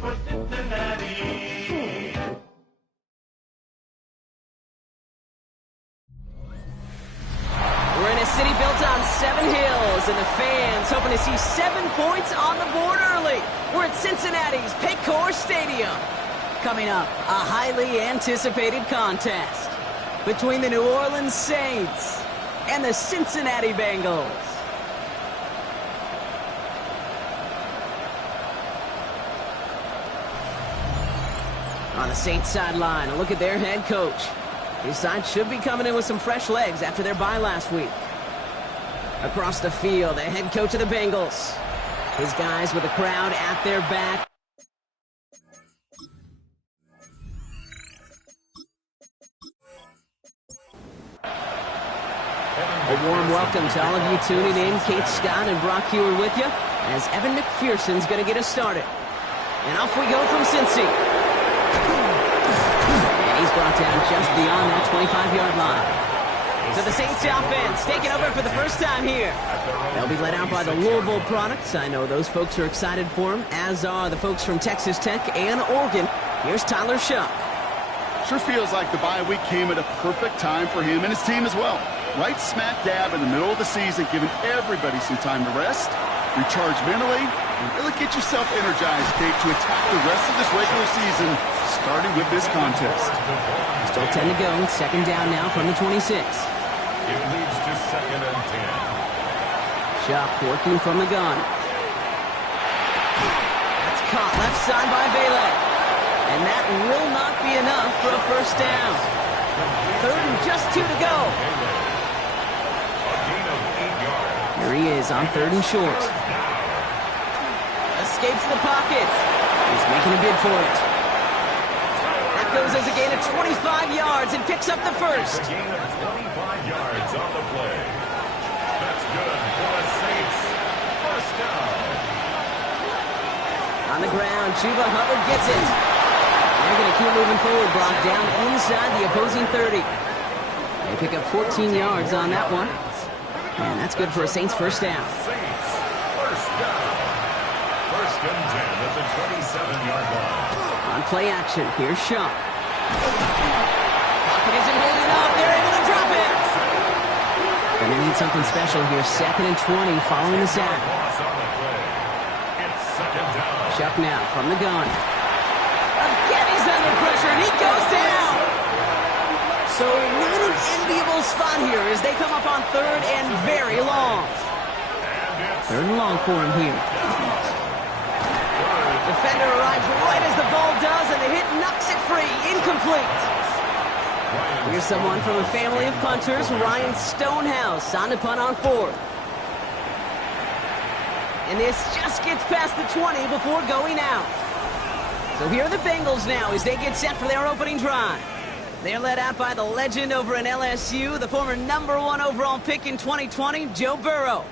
For Cincinnati. We're in a city built on 7 hills, and the fans hoping to see 7 points on the board early. We're at Cincinnati's Paycor Stadium. Coming up, a highly anticipated contest between the New Orleans Saints and the Cincinnati Bengals. On the Saints sideline, a look at their head coach. His side should be coming in with some fresh legs after their bye last week. Across the field, the head coach of the Bengals. His guys with the crowd at their back. A warm welcome to all of you tuning in. Kate Scott and Brock Hewer with you as Evan McPherson's going to get us started. And off we go from Cincy. He's brought down just beyond that 25-yard line. So the Saints offense taking over for the first time here. They'll be led out by the Louisville products. I know those folks are excited for him, as are the folks from Texas Tech and Oregon. Here's Tyler Shuck. Sure feels like the bye week came at a perfect time for him and his team as well. Right smack dab in the middle of the season, giving everybody some time to rest, recharge mentally, and really get yourself energized, Kate, to attack the rest of this regular season, starting with this contest. Still 10 to go. Second down now from the 26. It leads to 2nd and 10. Shuck working from the gun. That's caught left side by Bailey. And that will not be enough for a first down. 3rd and just 2 to go. Here he is on 3rd and short. Escapes the pocket. He's making a bid for it. That goes as a gain of 25 yards and picks up the first. A gain of 25 yards on the play. That's good for the Saints. First down. On the ground, Chuba Hubbard gets it. They're going to keep moving forward, Brock, down inside the opposing 30. They pick up 14 yards on that one. And that's good for a Saints first down. Saints, first down. 1st and 10 at the 27-yard line. On play action, here's Shuck. Pocket isn't holding up. They're able to drop it. Gonna need something special here. 2nd and 20 following the sack. Loss on the play. It's 2nd down. Shuck now from the gun. Again, he's under pressure, and he goes down. So not an enviable spot here as they come up on 3rd and very long. 3rd and long for him here. Defender arrives right as the ball does, and the hit knocks it free. Incomplete. Here's someone from a family of punters, Ryan Stonehouse, on to punt on 4th. And this just gets past the 20 before going out. So here are the Bengals now as they get set for their opening drive. They're led out by the legend over in LSU, the former #1 overall pick in 2020, Joe Burrow.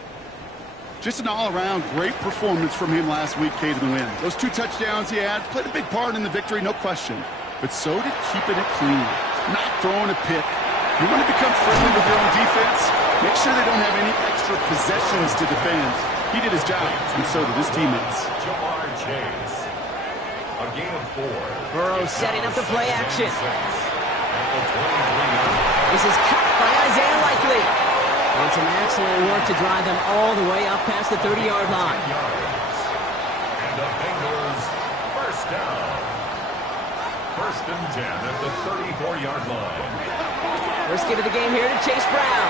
Just an all-around great performance from him last week, Kate, in the win. Those 2 touchdowns he had played a big part in the victory, no question. But so did keeping it clean, not throwing a pick. You want to become friendly with your own defense? Make sure they don't have any extra possessions to defend. He did his job, and so did his teammates. Jamar Chase. A gain of 4. Burrow setting up the play action. This is cut by Isaiah Likely. And some excellent work to drive them all the way up past the 30-yard line. And the Bengals first down. 1st and 10 at the 34-yard line. First give of the game here to Chase Brown.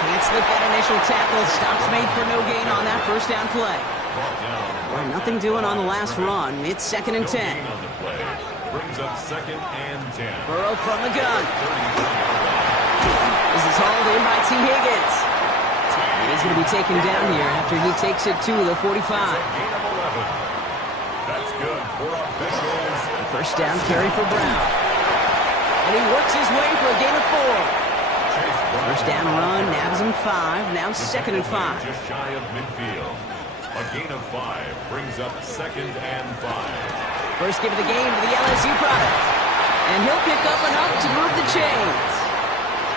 Can't slip that initial tackle. Stops made for no gain on that first down play. Well, nothing doing on the last run. It's 2nd and 10. Brings up 2nd and 10. Burrow from the gun. This is hauled in by T. Higgins. And he's going to be taken down here after he takes it to the 45. Gain of 11. That's good for a Bengals. The first down carry for Brown. And he works his way for a gain of 4. First down run, nabs him 5. Now 2nd and 5. Just shy of midfield. A gain of 5 brings up 2nd and 5. First give of the game to the LSU product. And he'll pick up enough to move the chains.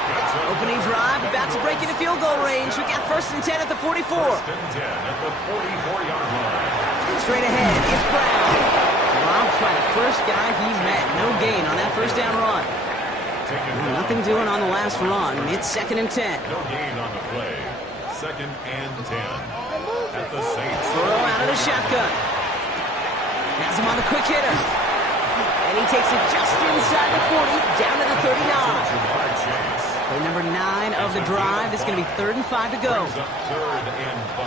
That's Opening drive, about to break into field goal range. We got 1st and 10 at the 44. 1st and 10 at the 44-yard line. Straight ahead, it's Brown. Dropped by the first guy he met. No gain on that first down run. Nothing doing on the last run. It's 2nd and 10. No gain on the play. 2nd and 10 at the Saints. Burrow out of the shotgun. Has him on the quick hitter. And he takes it just inside the 40, down to the 39. Play number 9 of the drive. It's going to be 3rd and 5 to go. 3rd and 5.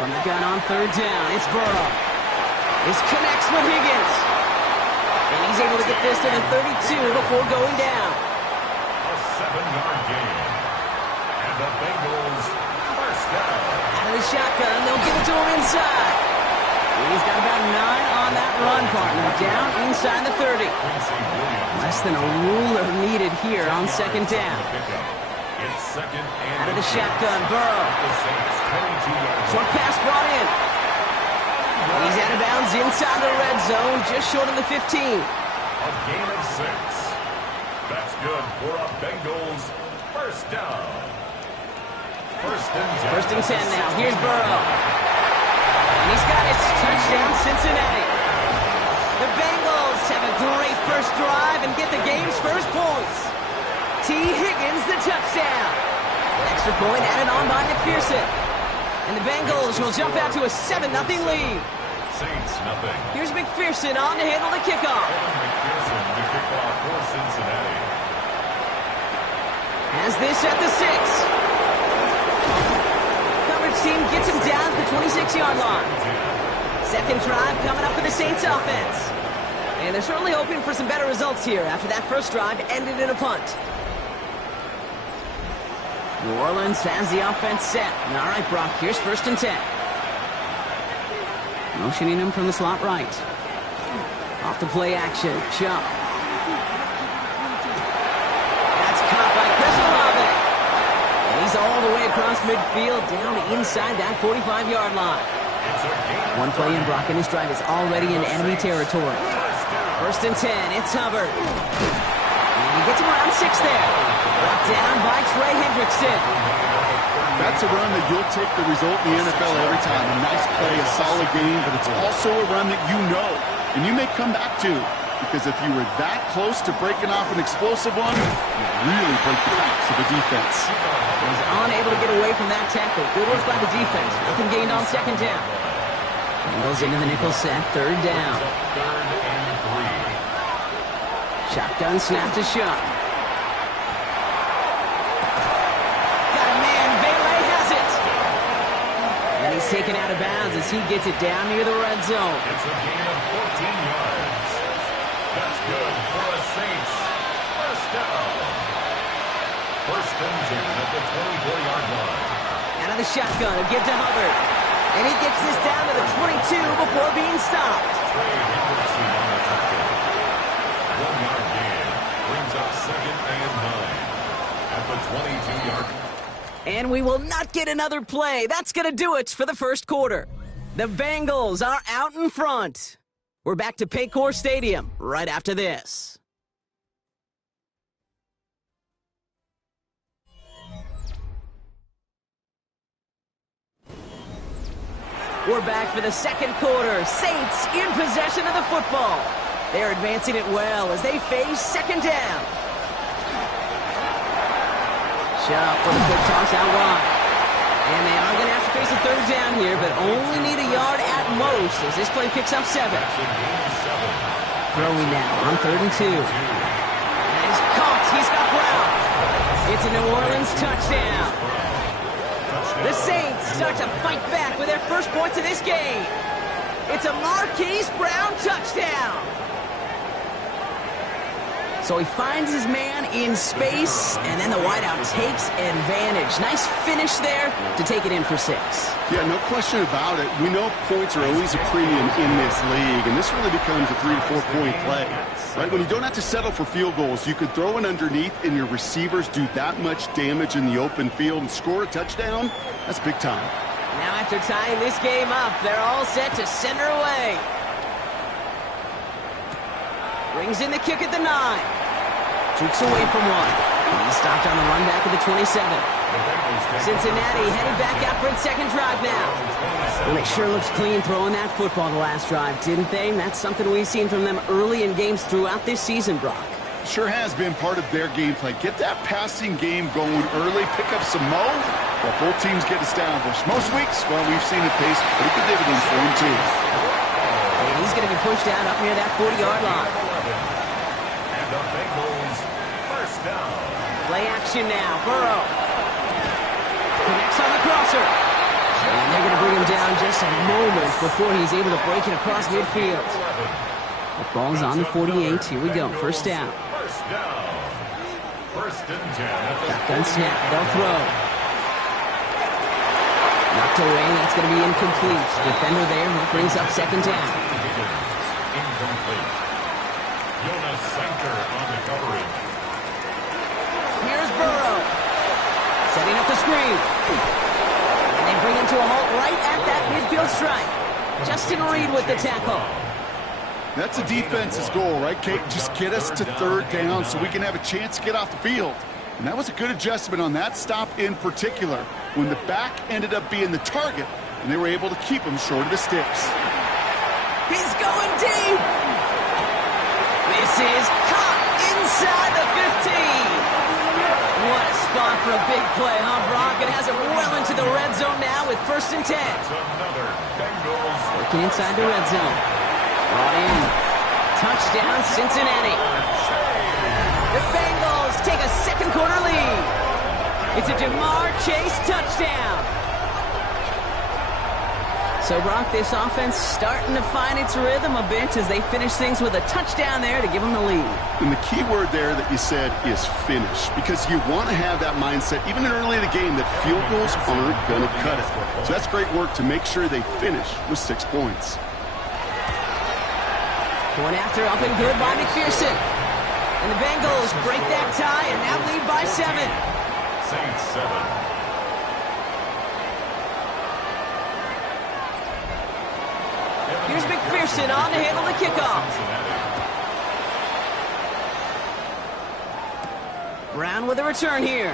From the gun on 3rd down, it's Burrow. This connects with Higgins. And he's able to get this to the 32 before going down. A 7-yard gain. And the Bengals first down. Out of the shotgun, they'll give it to him inside. He's got about 9 on that run, partner. Down inside the 30. Less than a ruler needed here on 2nd down. It's 2nd and Out of the shotgun, Burrow. the Saints 22-yard. Short pass brought in. And he's out of bounds inside the red zone, just short of the 15. A gain of 6. That's good for a Bengals first down. 1st and 10. 1st and 10 now. Here's Burrow. And he's got it. Touchdown, Cincinnati. The Bengals have a great first drive and get the game's first points. T. Higgins, the touchdown. Extra point added on by McPherson. And the Bengals will jump out to a 7-0 lead. Saints nothing. Here's McPherson on to handle the kickoff. McPherson to kick off for Cincinnati. Has this at the 6. Coverage team gets him down at the 26-yard line. 2nd drive coming up for the Saints offense. And they're certainly hoping for some better results here after that first drive ended in a punt. New Orleans has the offense set. All right, Brock, here's 1st and 10. Motioning him from the slot right. Off the play action, Chuck. That's caught by Chris Olave. And he's all the way across midfield, down inside that 45-yard line. One play in, Brock, and his drive is already in enemy territory. 1st and 10, it's Hubbard. And he gets him around 6 there. Brought down by Trey Hendrickson. That's a run that you'll take the result in the NFL every time. A nice play, a solid game, but it's also a run that you know, and you may come back to, because if you were that close to breaking off an explosive one, you really break the backs of the defense. He's unable to get away from that tackle. Good work by the defense. Nothing gained on 2nd down. Bengals into the nickel set, 3rd down. 3rd and 3. Shotgun snap to Shuck. Got a man, Bailey has it. And he's taken out of bounds as he gets it down near the red zone. It's a gain of 14 yards. That's good for the Saints. First down. 1st and 10 at the 24-yard line. Out of the shotgun, a give to Hubbard. And he gets this down to the 22 before being stopped. Trey Hendrickson on the tackle. 1-yard gain brings up 2nd and 9 at the 22-yard. And we will not get another play. That's going to do it for the first quarter. The Bengals are out in front. We're back to Paycor Stadium right after this. We're back for the second quarter. Saints in possession of the football. They're advancing it well as they face 2nd down. Shuck with a quick toss out wide. And they are going to have to face a 3rd down here, but only need a yard at most as this play picks up 7. Throwing now on 3rd and 2. And he's caught. He's got Brown. It's a New Orleans touchdown. The Saints start to fight back with their first points of this game. It's a Marquise Brown touchdown. So he finds his man in space, and then the wideout takes advantage. Nice finish there to take it in for 6. Yeah, no question about it. We know points are always a premium in this league, and this really becomes a 3 to 4 point play. Right? When you don't have to settle for field goals, you could throw it underneath, and your receivers do that much damage in the open field and score a touchdown. That's big time. Now after tying this game up, they're all set to send her away. Brings in the kick at the 9. Jukes away from one. He stopped on the run back of the 27. Cincinnati headed back out for its second drive now. Well, they sure looked clean throwing that football the last drive, didn't they? And that's something we've seen from them early in games throughout this season, Brock. Sure has been part of their gameplay. Get that passing game going early, pick up some mo, while both teams get established. Most weeks, well, we've seen it pays pretty good dividends for them, too. And he's going to be pushed out up near that 40-yard line. And the Bengals first down. Play action now. Burrow connects on the crosser. And they're going to bring him down just a moment before he's able to break it across midfield. The ball's on the 48. Here we go. First down. First down. First and 10. Shotgun snap. They'll throw. Knocked away. That's going to be incomplete. Defender there who brings up second down. Incomplete. Jonas Sanker on the coverage. Here's Burrow. Setting up the screen. And they bring him to a halt right at that midfield strike. Justin Reed with the tackle. That's a defense's goal, right, Kate? Just get us to third down so we can have a chance to get off the field. And that was a good adjustment on that stop in particular, when the back ended up being the target, and they were able to keep him short of the sticks. He's going deep. This is caught inside the 15. What a spot for a big play, huh, Brock? It has it well into the red zone now with first and 10. Another Bengals. Working inside the red zone. Brought in. Touchdown, Cincinnati. The Bengals take a second quarter lead. It's a Jamar Chase touchdown. So, Brock, this offense starting to find its rhythm a bit as they finish things with a touchdown there to give them the lead. And the key word there that you said is finish, because you want to have that mindset, even early in the game, that field goals aren't going to cut it. So that's great work to make sure they finish with 6 points. Going after up and good by McPherson. And the Bengals break that tie and now lead by 7. Saints 7. Here's McPherson on to handle the kickoff. Brown with a return here.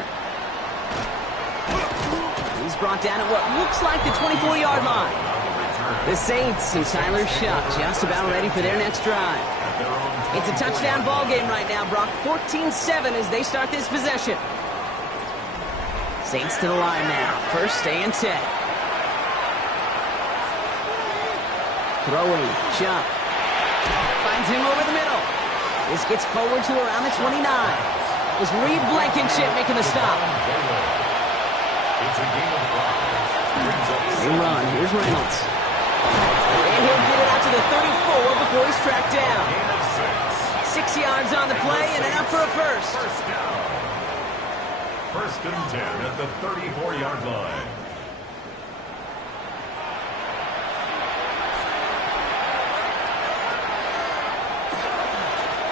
He's brought down at what looks like the 24-yard line. The Saints and Tyler Shuck just about ready for their next drive. It's a touchdown ball game right now, Brock. 14-7 as they start this possession. Saints to the line now. First and 10. Throwing, Shuck. Finds him over the middle. This gets forward to around the 29. It was Reed Blankenship making the stop. They run. Here's Reynolds. And he'll get it out to the 34 before he's tracked down. 6 yards on the play and enough for a first. First down. First and 10 at the 34-yard line.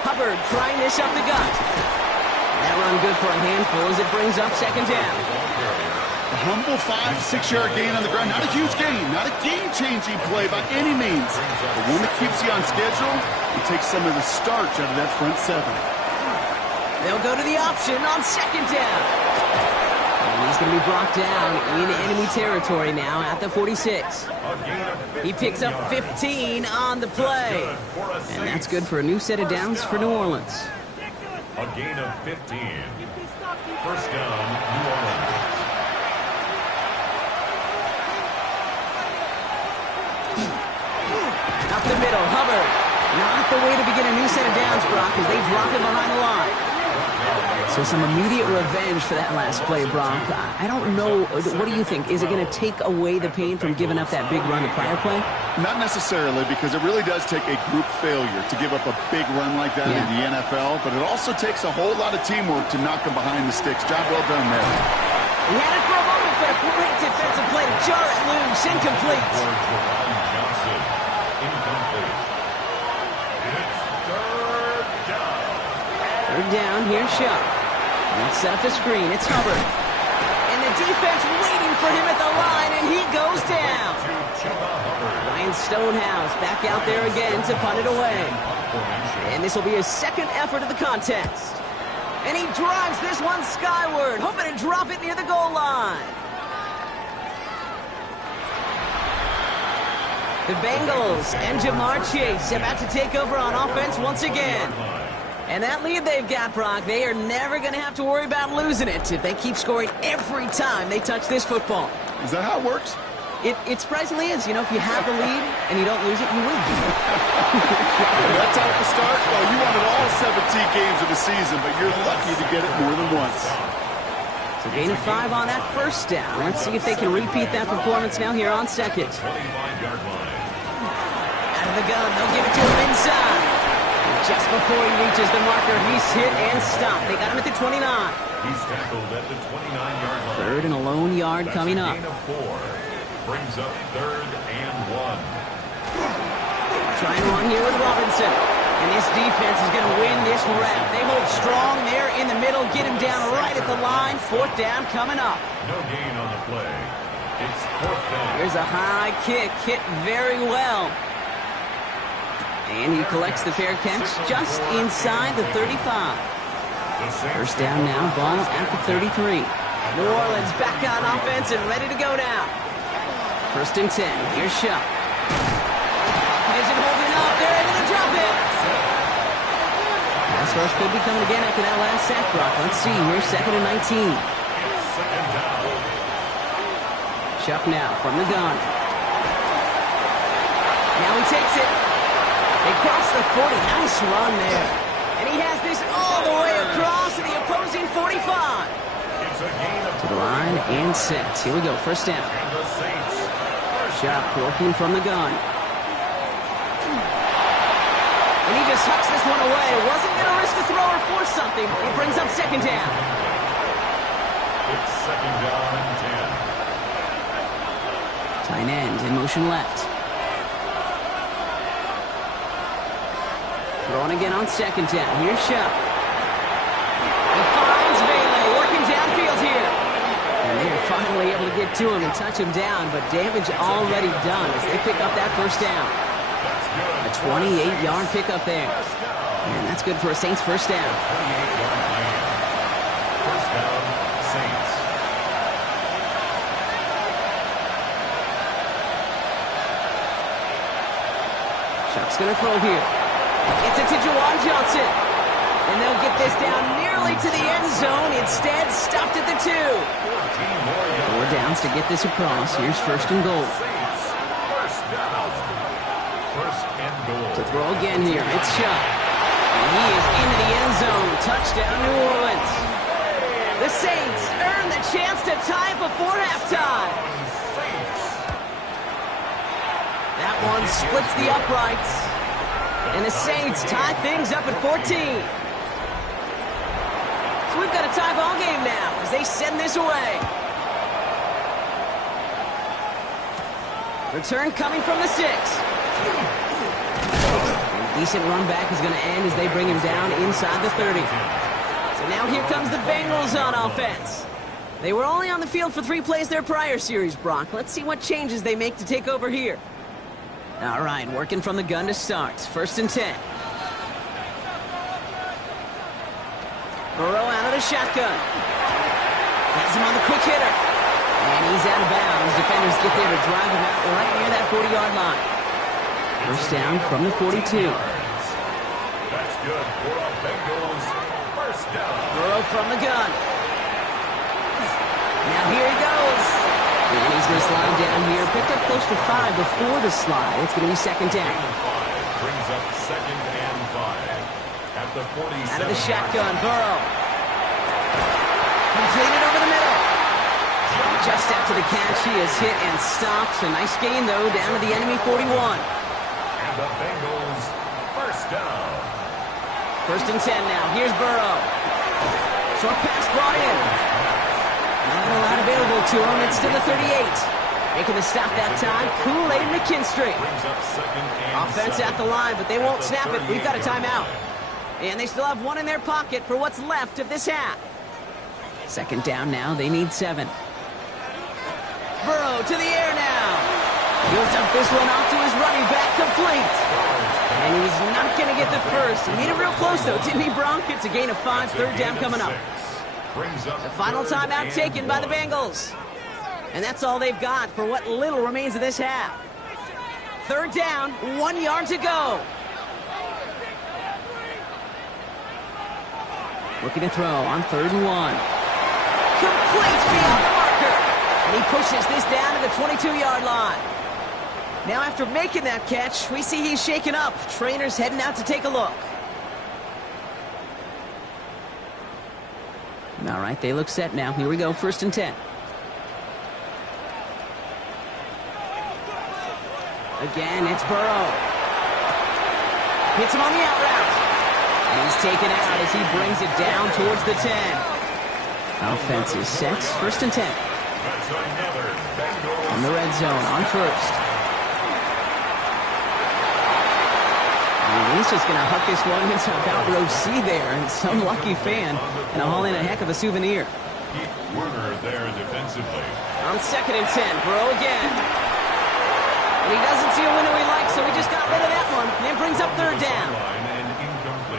Hubbard trying this up the gut. That run good for a handful as it brings up second down. A humble 5-6 yard gain on the ground. Not a huge gain, not a game-changing play by any means, but one that keeps you on schedule and takes some of the starch out of that front 7. They'll go to the option on second down. And he's going to be brought down in enemy territory now at the 46. He picks up 15 on the play. And that's good for a new set of downs for New Orleans. A gain of 15. First down, New Orleans. Up the middle, Hubbard. Not the way to begin a new set of downs, Brock, as they drop him behind the line. So some immediate revenge for that last play, Brock. I don't know. What do you think? Is it going to take away the pain from giving up that big run the prior play? Not necessarily, because it really does take a group failure to give up a big run like that in the NFL, but it also takes a whole lot of teamwork to knock them behind the sticks. Job well done there. He had it for a moment, but a great defensive play to jar it loose. Incomplete. Johnson. Incomplete. It's third down. Third down, here's Shuck. Let's set up the screen. It's Hubbard. And the defense waiting for him at the line, and he goes down. Ryan Stonehouse back out there again to punt it away. And this will be his second effort of the contest. And he drives this one skyward, hoping to drop it near the goal line. The Bengals and Jamar Chase about to take over on offense once again. And that lead they've got, Brock, they are never going to have to worry about losing it if they keep scoring every time they touch this football. Is that how it works? It surprisingly is. You know, if you have the lead and you don't lose it, you win. That type of start, well, you wanted all 17 games of the season, but you're lucky to get it more than once. So gain of 5 on that first down. Let's see if they can repeat that performance now here on second. Out of the gun, they'll give it to him inside. Just before he reaches the marker, he's hit and stopped. They got him at the 29. He's tackled at the 29-yard line. Third and a lone yard coming up. Gain of 4. Brings up 3rd and 1. Trying to run here with Robinson. And this defense is going to win this rep. They hold strong there in the middle, get him down right at the line. 4th down coming up. No gain on the play. It's 4th down. Here's a high kick, hit very well. And he collects the fair catch just inside the 35. First down now, ball at the 33. New Orleans back on offense and ready to go now. 1st and 10. Here's Shuck. He isn't holding up. They're able to drop it. Pass rush could be coming again after that last sack, Brock. Let's see. Here's 2nd and 19. Shuck now from the gun. Now he takes it. They cross the 40. Nice run there. And he has this all the way across to the opposing 45. To the line and set. Here we go. First down. Shuck working from the gun. And he just hucks this one away. Wasn't going to risk a throw or force something. It brings up 2nd down. It's 2nd down and 10. Tight end in motion left. Throwing again on 2nd down. Here's Shuck. He finds Bailey working downfield here. And they're finally able to get to him and touch him down, but damage already done as they pick up that first down. A 28-yard pickup there. And that's good for a Saints first down. 28-yard line. First down, Saints. Shuck's going to throw here. Gets it to Juwan Johnson. And they'll get this down nearly to the end zone. Instead, stopped at the 2. 4 downs to get this across. Here's 1st and goal. First down. 1st and goal. To throw again here. It's Shuck. And he is into the end zone. Touchdown, New Orleans. The Saints earn the chance to tie it before halftime. That one splits the uprights. And the Saints tie things up at 14. So we've got a tie ball game now as they send this away. Return coming from the 6. A decent run back is going to end as they bring him down inside the 30. So now here comes the Bengals on offense. They were only on the field for 3 plays their prior series, Brock. Let's see what changes they make to take over here. All right, working from the gun to start. 1st and 10. Burrow out of the shotgun. Has him on the quick hitter. And he's out of bounds. Defenders get there to drive him out right near that 40-yard line. First down from the 42. That's good for a Bengals first down. Burrow from the gun. Now here he goes. And he's going to slide down here. Picked up close to 5 before the slide. It's going to be 2nd down. Brings up 2nd and 5. At the 47. Out of the shotgun, Burrow. Completed over the middle. Just after the catch, he is hit and stopped. A nice gain, though, down to the enemy 41. And the Bengals first down. 1st and 10 now. Here's Burrow. Short pass brought in. Not a lot available to him. It's to the 38. Making the stop that time, Kool-Aid McKinstry. Brings up 2nd and Offense 7. at the line, but they won't snap it. We've got a timeout. And they still have 1 in their pocket for what's left of this half. 2nd down now. They need 7. Burrow to the air now. He'll dump this one off to his running back, complete. And he's not going to get the first. He made it real close, though, didn't he, Bronk? It's a gain of 5, third down coming up. The final timeout taken by the Bengals. And that's all they've got for what little remains of this half. Third down, 1 yard to go. Looking to throw on 3rd and 1. Complete beyond the marker. And he pushes this down to the 22-yard line. Now after making that catch, we see he's shaken up. Trainer's heading out to take a look. All right, they look set now. Here we go, 1st and 10. Again, it's Burrow. Hits him on the out route. And he's taken out as he brings it down towards the 10. Offense is set, 1st and 10. In the red zone on 1st. And he's just going to huck this one into about row C there. And some lucky fan and haul in a heck of a souvenir. Keep Werner there defensively. On 2nd and 10, Burrow again. And he doesn't see a window he likes, so he just got rid of that one. And it brings up 3rd down.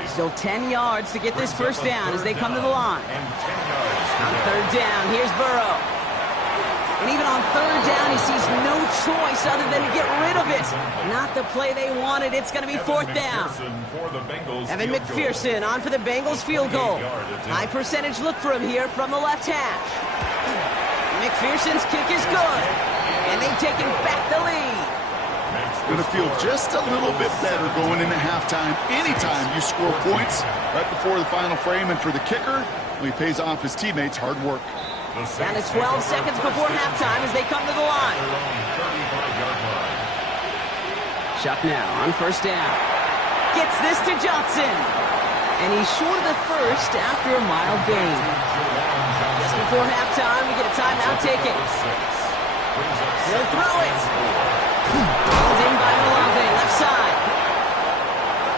Still 10 yards to get this 1st down as they come to the line. On 3rd down, here's Burrow. And even on 3rd down, he sees no choice other than to get rid of it. Not the play they wanted. It's going to be 4th down. Evan McPherson on for the Bengals field goal. High percentage look for him here from the left hash. McPherson's kick is good. And they've taken back the lead. Going to feel just a little bit better going into halftime. Anytime you score points right before the final frame, and for the kicker, he pays off his teammates' hard work. Down to 12 seconds before halftime as they come to the line. Chuck now on 1st down. Gets this to Johnson. And he's short of the first after a mild gain. Just before halftime, we get a timeout taken. He'll throw it. Balled in by Olave, left side.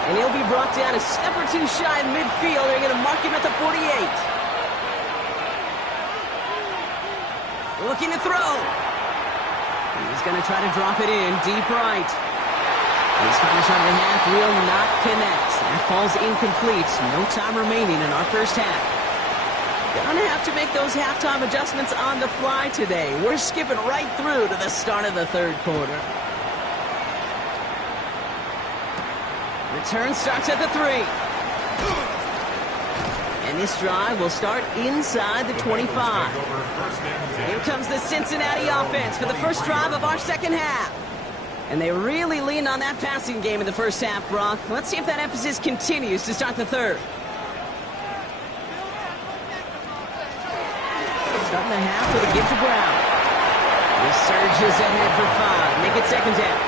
And he'll be brought down a step or two shy of midfield. They're going to mark him at the 48. Looking to throw. He's going to try to drop it in deep right. His final shot of the half will not connect. That falls incomplete. No time remaining in our 1st half. Gonna have to make those halftime adjustments on the fly today. We're skipping right through to the start of the 3rd quarter. Return starts at the 3. And this drive will start inside the 25. Here comes the Cincinnati offense for the first drive of our 2nd half. And they really leaned on that passing game in the 1st half, Brock. Let's see if that emphasis continues to start the 3rd. Starting the half with a give to Brown. He surges ahead for 5. Make it 2nd down.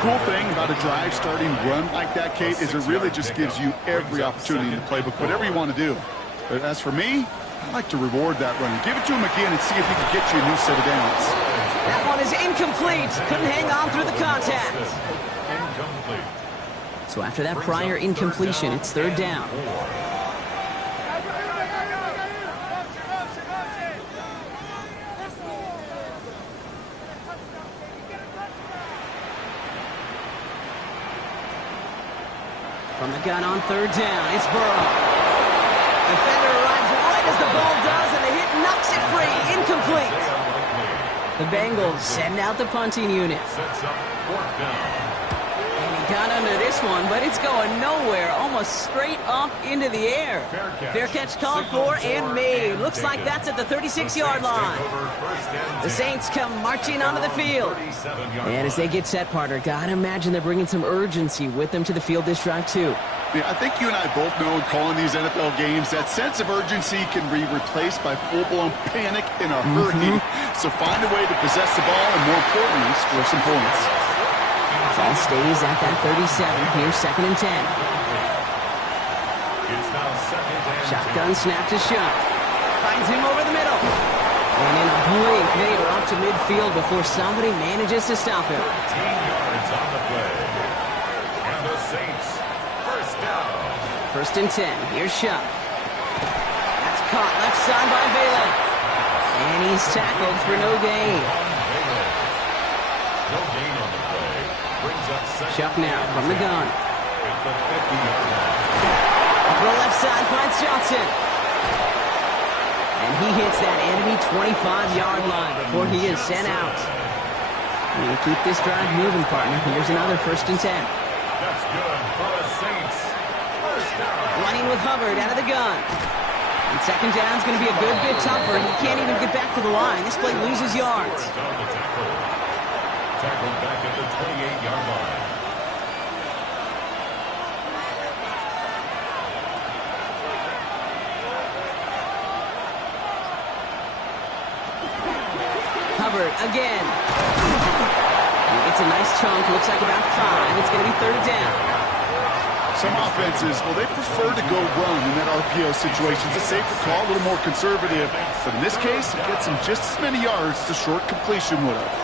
Cool thing about a drive starting run like that, Kate, is it really just gives you every opportunity in the playbook, whatever you want to do. But as for me, I like to reward that run. Give it to him again and see if he can get you a new set of downs. That one is incomplete. Couldn't hang on through the contact. Incomplete. So after that prior incompletion, it's 3rd down. From the gun on 3rd down, it's Burrow. Defender arrives right as the ball does, and the hit knocks it free. Incomplete. The Bengals send out the punting unit. Sets up 4th down. And he got under this one, but it's going nowhere. Almost straight up into the air. Fair catch called for and made. Looks like that's at the 36-yard line. The Saints come marching onto the field. And as they get set, partner, gotta imagine they're bringing some urgency with them to the field this drive, too. Yeah, I think you and I both know in calling these NFL games that sense of urgency can be replaced by full-blown panic in a hurry. So find a way to possess the ball and, more importantly, score some points. Ball stays at that 37. Here's 2nd and 10. It's now 2nd and 10. Shotgun snap to Shuck. Finds him over the middle. And in a blink, they are up to midfield before somebody manages to stop him. 13 yards on the play. And the Saints, 1st down. 1st and 10. Here's Shuck. That's caught left side by Bailey. And he's tackled for no gain. The Chuck now from the gun. At the 50-yard line. Throw left side finds Johnson. And he hits that enemy 25-yard line before he is sent out. We keep this drive moving, partner. Here's another 1st and 10. That's good for the Saints. First down. Running with Hubbard out of the gun. And 2nd down is going to be a good bit tougher. He can't even get back to the line. This play loses yards. On the tackle. Tackled back at the 28-yard line. Hubbard again. He gets a nice chunk. Looks like about 5. It's going to be 3rd down. Some offenses, well, they prefer to go run in that RPO situation. It's a safer call, a little more conservative. But in this case, it gets him just as many yards as the short completion would have.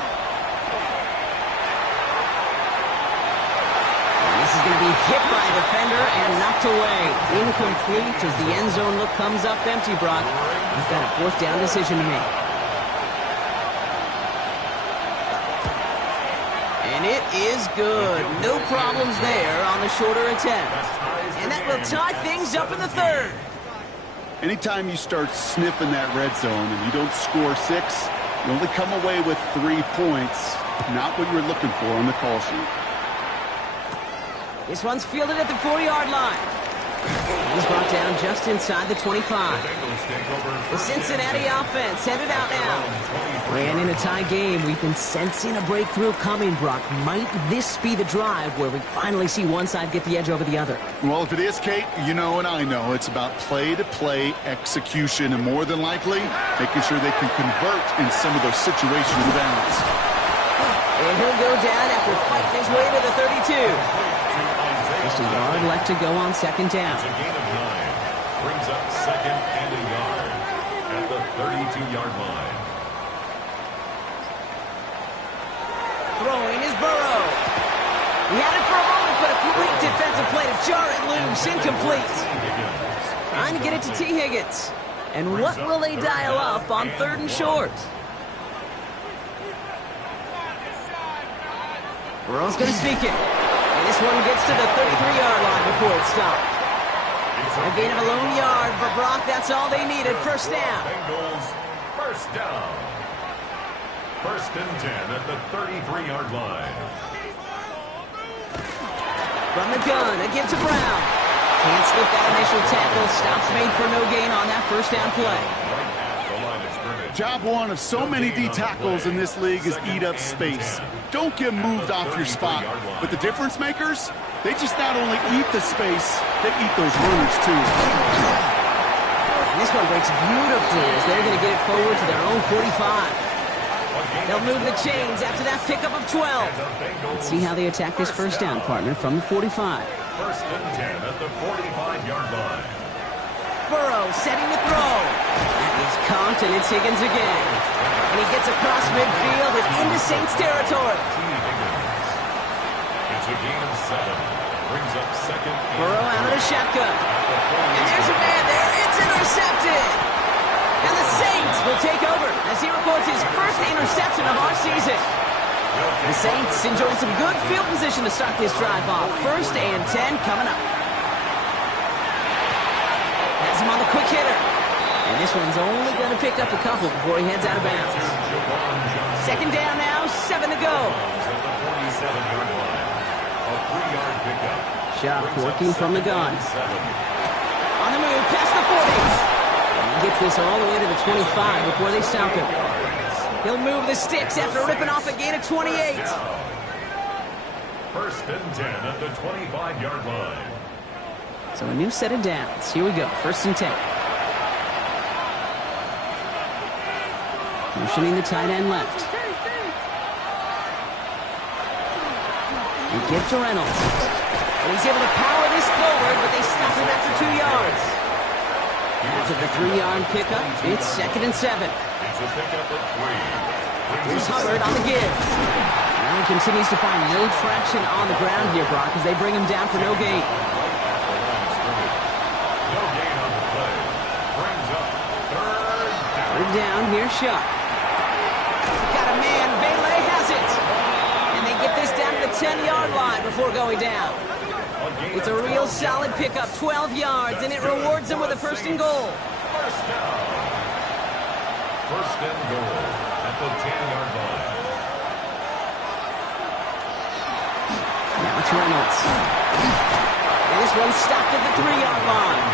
And this is going to be hit by a defender and knocked away. Incomplete as the end zone look comes up empty, Brock. He's got a 4th down decision to make. And it is good. No problems there on the shorter attempt. And that will tie things up in the 3rd. Anytime you start sniffing that red zone and you don't score 6, you only come away with 3 points. Not what you were looking for on the call sheet. This one's fielded at the 4-yard line. He's brought down just inside the 25. The Cincinnati offense headed out now. And in a tie game, we've been sensing a breakthrough coming, Brock. Might this be the drive where we finally see one side get the edge over the other? Well, if it is, Kate, you know and I know it's about play-to-play execution and more than likely making sure they can convert in some of those situational downs. And he'll go down after fighting his way to the 32. Just a yard left to go on 2nd down. It's a gain of 9. Brings up 2nd and a yard at the 32-yard line. Throwing is Burrow. He had it for a moment, but a great defensive play to jar it loose. Incomplete. Trying to get it to T. Higgins. And what will they dial up on 3rd and short? Burrow's going to sneak it. And this one gets to the 33-yard line before it's stopped. A gain of a lone yard, but Brock, that's all they needed. 1st down. Bengals, 1st down. 1st and 10 at the 33-yard line. From the gun, a give to Brown. Can't slip that initial tackle. Stops made for no gain on that 1st down play. Job one of so many D tackles in this league is eat up space. Don't get moved off your spot. But the difference makers, they just not only eat the space, they eat those runners too. And this one breaks beautifully as they're going to get it forward to their own 45. They'll move the chains after that pickup of 12. Let's see how they attack this 1st down, partner, from the 45. 1st and 10 at the 45-yard line. Burrow setting the throw. That is caught, and it's Higgins again. And he gets across midfield and into Saints territory. It's a gain of 7. Brings up 2nd. Burrow out of the shotgun. And there's a man there. It's intercepted. And the Saints will take over as he records his 1st interception of our season. The Saints enjoying some good field position to start this drive off. 1st and 10 coming up. Has him on the quick hitter. And this one's only going to pick up a couple before he heads out of bounds. 2nd down now, 7 to go. Shock working from the gun. On the move, past the 40. And he gets this all the way to the 25 before they stop him. He'll move the sticks after ripping off a gain of 28. 1st and 10 at the 25-yard line. So a new set of downs. Here we go, 1st and 10. Motioning the tight end left. He gives to Reynolds. And he's able to power this forward, but they stop him after 2 yards. After the 3-yard pickup, it's 2nd and 7. It's a pickup of 3. Here's Hubbard on the give. Now he continues to find no traction on the ground here, Brock, as they bring him down for no gain. No gain on the play. Brings up 3rd down. 3rd down, here's Shock. Got a man, Bailey has it. And they get this down to the 10-yard line. before going down. It's a real solid pickup, 12 yards, and it rewards him with a first and goal. First down. First and goal at the 10-yard line. Now it's Reynolds. And this one's stopped at the 3-yard line.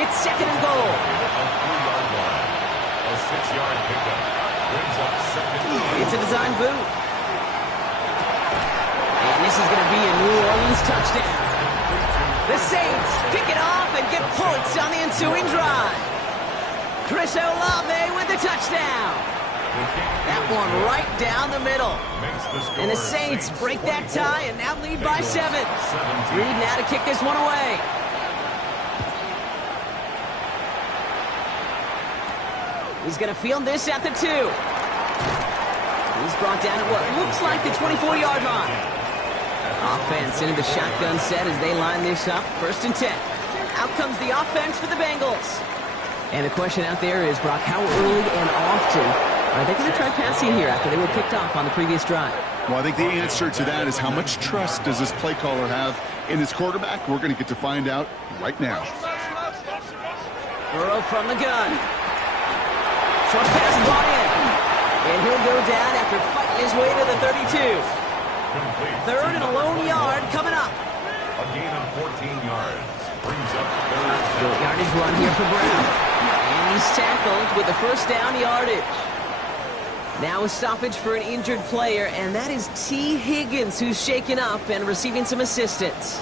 It's second and goal. A 3-yard line. A 6-yard pickup. Brings up second. It's a design boot. And this is going to be a New Orleans touchdown. The Saints pick it off and get points on the ensuing drive. Chris Olave with the touchdown. That one right down the middle. And the Saints break that tie and now lead by 7. Reed now to kick this one away. He's going to field this at the 2. He's brought down at what looks like the 24-yard line. Offense into the shotgun set as they line this up. First and 10. Out comes the offense for the Bengals. And the question out there is, Brock, how early and often are they going to try passing here after they were picked off on the previous drive? Well, I think the answer to that is how much trust does this play caller have in his quarterback? We're going to get to find out right now. Burrow from the gun. Short pass brought in. And he'll go down after fighting his way to the 32. Third and a lone yard coming up. A gain of 14 yards. Brings up third. Short yardage run here for Brown. And he's tackled with the first down yardage. Now a stoppage for an injured player, and that is T. Higgins, who's shaken up and receiving some assistance.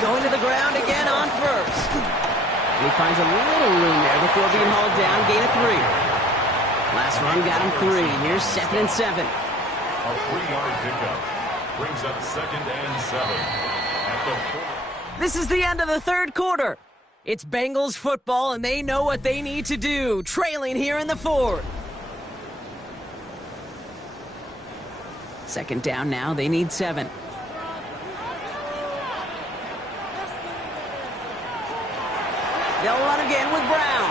Going to the ground again on first. And he finds a little room there before being hauled down. Gain of 3. Last run got him 3. Here's second and 7. A 3-yard pickup. Brings up second and 7. At the 4. This is the end of the third quarter. It's Bengals football, and they know what they need to do, trailing here in the 4th. Second down now. They need 7. They'll run again with Brown.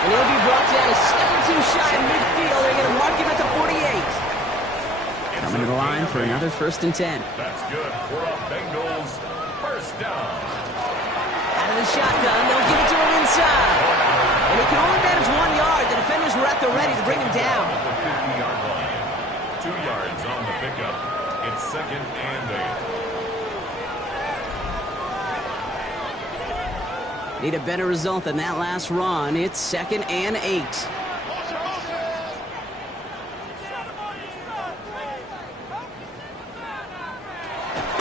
And he'll be brought down a step or two shy of midfield. They're going to mark him at the 48. Coming to the line for another first and 10. That's good for a Bengals first down. Out of the shotgun, they'll give it to him inside. And he can only manage 1 yard. The defenders were at the ready to bring him down. At the 50-yard line. 2 yards on the pickup. It's second and 8. Need a better result than that last run. It's second and 8.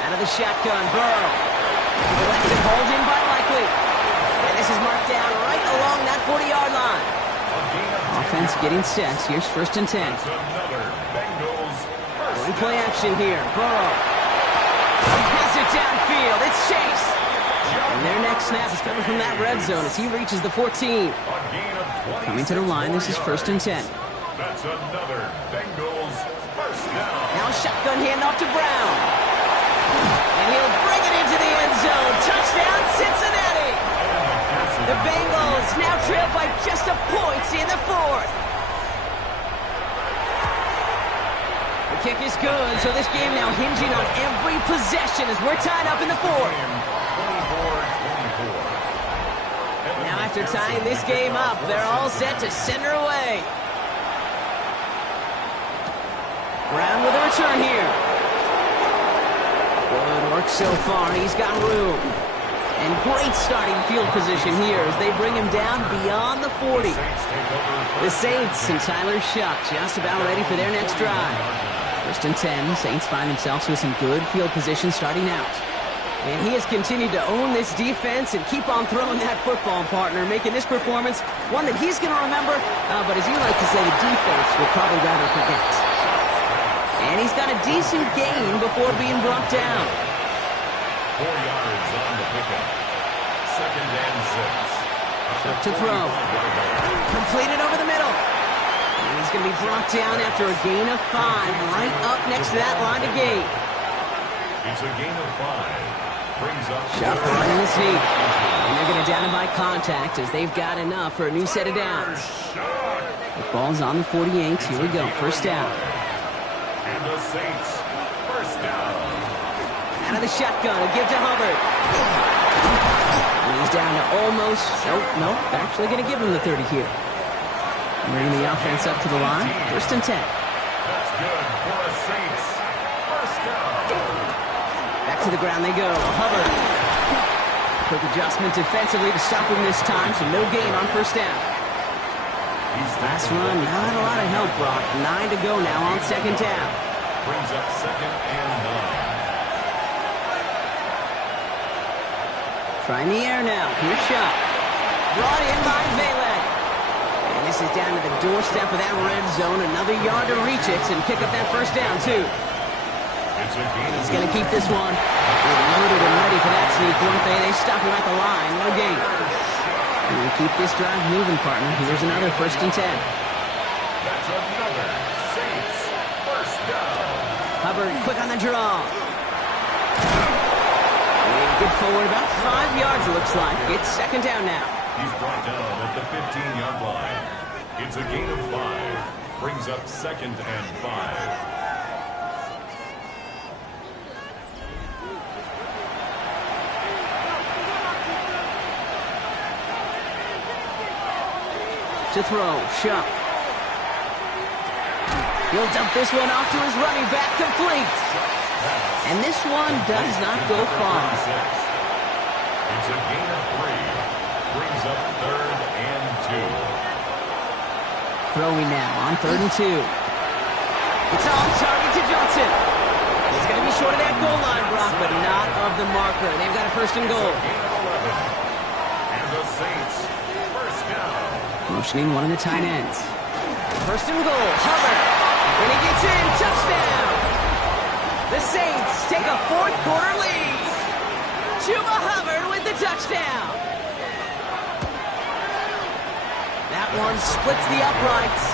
Out of the shotgun, Burrow. Elected hold in by Likely. And this is marked down right along that 40-yard line. Offense getting set. Here's first and 10. Going play action here. Burrow. Has it downfield. It's Chase. And their next snap is coming from that red zone as he reaches the 14. Coming to the line, this is first and 10. That's another Bengals first down. Now a shotgun handoff to Brown. And he'll bring it into the end zone. Touchdown, Cincinnati. The Bengals now trail by just a point in the 4th. The kick is good, so this game now hinging on every possession as we're tied up in the 4th. Now after tying this game up, they're all set to send her away. Brown with a return here. Good work so far. He's got room. And great starting field position here as they bring him down beyond the 40. The Saints and Tyler Shuck just about ready for their next drive. First and 10, Saints find themselves with some good field position starting out. And he has continued to own this defense and keep on throwing that football, partner, making this performance one that he's going to remember, but as you like to say, the defense will probably rather forget. And he's got a decent gain before being brought down. 4 yards on the pickup. Second and 6. Short to throw. Completed over the middle. And he's going to be brought down after a gain of 5 right up next to that line of gain. It's a gain of 5. Brings up Shuck running the sneak. And they're going to down him by contact as they've got enough for a new set of downs. The ball's on the 48. Here we go. First down. And the Saints, first down. Out of the shotgun. A give to Hubbard. And he's down to almost... Nope. They're actually going to give him the 30 here. Bringing the offense up to the line. First and 10. That's good for the Saints. First down. Back to the ground they go. Hubbard. Quick adjustment defensively to stop him this time, so no gain on first down. Last run, not a lot of help, Brock. 9 to go now on second down. Brings up second and 9. Try in the air now. Here's Shot. Brought in by Vele. And this is down to the doorstep of that red zone. Another yard to reach it and pick up that first down, too. He's going to keep this one. They're loaded and ready for that sneak, weren't they? They stop him at the line. No gain. And we keep this drive moving, partner. Here's another first and 10. That's another Saints first down. Hubbard quick on the draw. And good forward, about 5 yards, it looks like. It's second down now. He's brought down at the 15-yard line. It's a gain of 5. Brings up second and 5. To throw, Shuck. He'll dump this one off to his running back, complete. And this one does not go far. It's a gain of 3. Brings up third and 2. Throwing now on third and 2. It's on target to Johnson. He's going to be short of that goal line, Brock, but not of the marker. They've got a first and goal. Gain of 11. And the Saints first down. Motioning one of the tight ends. First and goal, Hubbard. When he gets in, touchdown. The Saints take a fourth quarter lead. Chuba Hubbard with the touchdown. That one splits the uprights.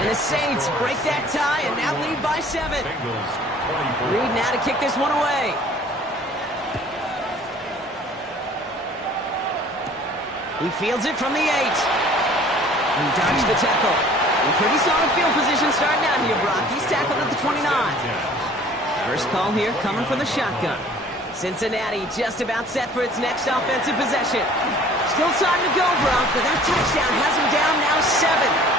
And the Saints break that tie and now lead by 7. Reed now to kick this one away. He fields it from the 8. He dodged the tackle. In pretty solid field position starting out here, Brock. He's tackled at the 29. First call here coming from the shotgun. Cincinnati just about set for its next offensive possession. Still time to go, Brock, but that touchdown has him down now 7.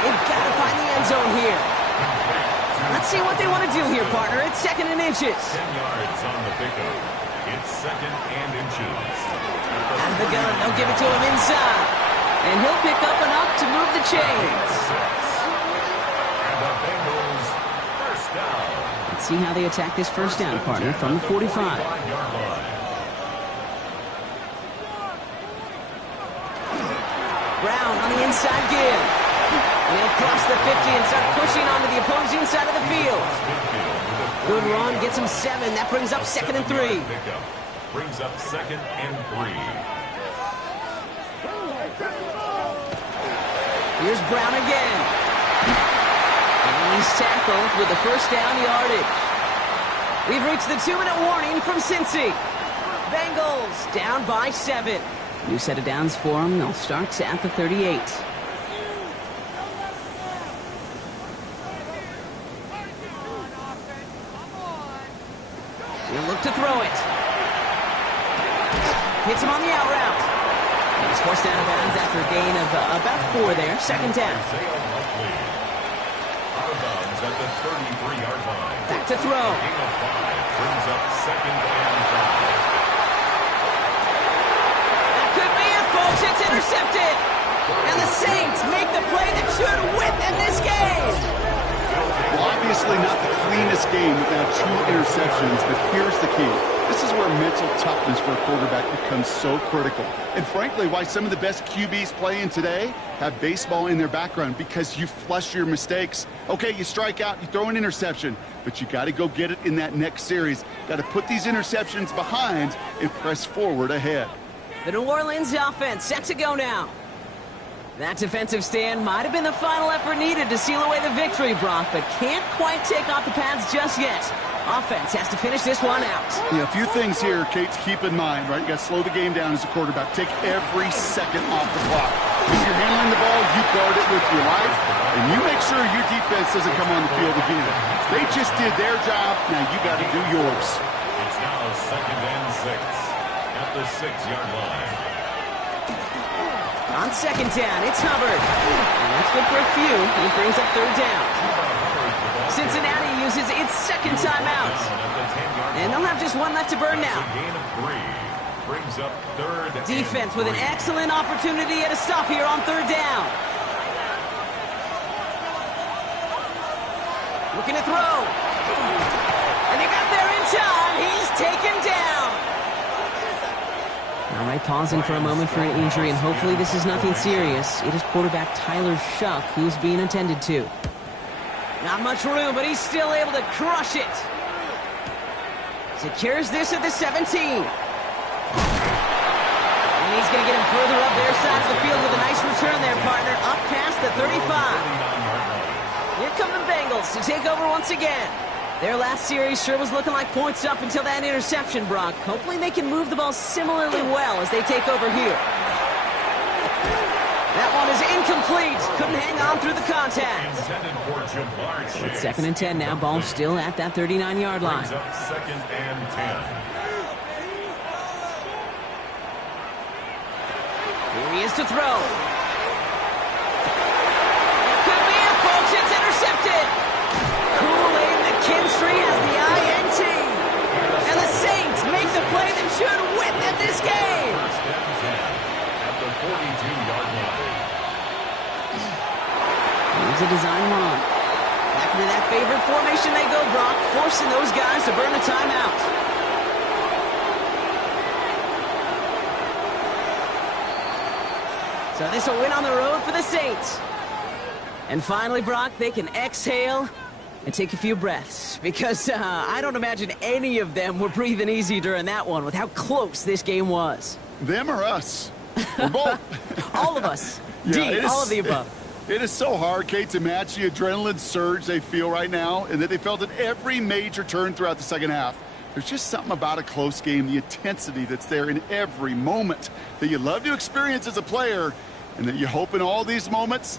They've got to find the end zone here. Let's see what they want to do here, partner. It's second and inches. 10 yards on the pickup. It's second and inches. Out of the gun, they'll give it to him inside. And he'll pick up enough to move the chains. And the Bengals first down. Let's see how they attack this first down, partner, from the 45. Brown on the inside give. And he'll cross the 50 and start pushing onto the opposing side of the field. Good run, gets him 7. That brings up second and 3. Brings up second and 3. Here's Brown again. And he's tackled with the first down yardage. We've reached the 2-minute warning from Cincy. Bengals down by 7. New set of downs for them. They'll start at the 38. He'll look to throw it. Hits him on the out route. And he's forced out of bounds after a gain of about 4 there. Second down. Out of bounds at the 33-yard line. Back to throw. Gain of 5 brings up second and 5. That could be it, folks. It's intercepted. And the Saints make the play that should win them this game. Well, obviously not the cleanest game without 2 interceptions, but here's the key. This is where mental toughness for a quarterback becomes so critical. And frankly, why some of the best QBs playing today have baseball in their background, because you flush your mistakes. Okay, you strike out, you throw an interception, but you got to go get it in that next series. Got to put these interceptions behind and press forward ahead. The New Orleans offense set to go now. That defensive stand might have been the final effort needed to seal away the victory, Brock, but can't quite take off the pads just yet. Offense has to finish this one out. Yeah, a few things here, Kate, to keep in mind, right? You got to slow the game down as a quarterback. Take every second off the clock. If you're handling the ball, you guard it with your life, and you make sure your defense doesn't come on the field again. They just did their job. Now you got to do yours. It's now 2nd and 6 at the 6-yard line. On 2nd down, it's Hubbard. And that's good for a few. He brings up 3rd down. Cincinnati uses its 2nd timeout. And they'll have just one left to burn now. Gain of 3 brings up 3rd. Defense with an excellent opportunity at a stop here on 3rd down. Looking to throw. And they got there in time. He's taken down. All right, pausing for a moment for an injury, and hopefully this is nothing serious. It is quarterback Tyler Shuck who's being attended to. Not much room, but he's still able to crush it. Secures this at the 17. And he's going to get him further up their side of the field with a nice return there, partner. Up past the 35. Here come the Bengals to take over once again. Their last series sure was looking like points up until that interception, Brock. Hopefully they can move the ball similarly well as they take over here. That one is incomplete. Couldn't hang on through the contact. So it's 2nd and 10 now. Ball still at that 39-yard line. Brings up 2nd and 10. Here he is to throw. It could be it, folks. It's intercepted. Kool-Aid McKinstry has the INT. And the Saints make the play that should win them this game. 1st and 10 at the 42-yard line. Here's a design run. Back into that favorite formation they go, Brock, forcing those guys to burn the timeout. So this will win on the road for the Saints. And finally, Brock, they can exhale and take a few breaths, because I don't imagine any of them were breathing easy during that one with how close this game was. Them or us? We're both. All of us. Yeah, all of the above. It is so hard, Kate, to match the adrenaline surge they feel right now, and that they felt at every major turn throughout the second half. There's just something about a close game, the intensity that's there in every moment that you love to experience as a player, and that you hope in all these moments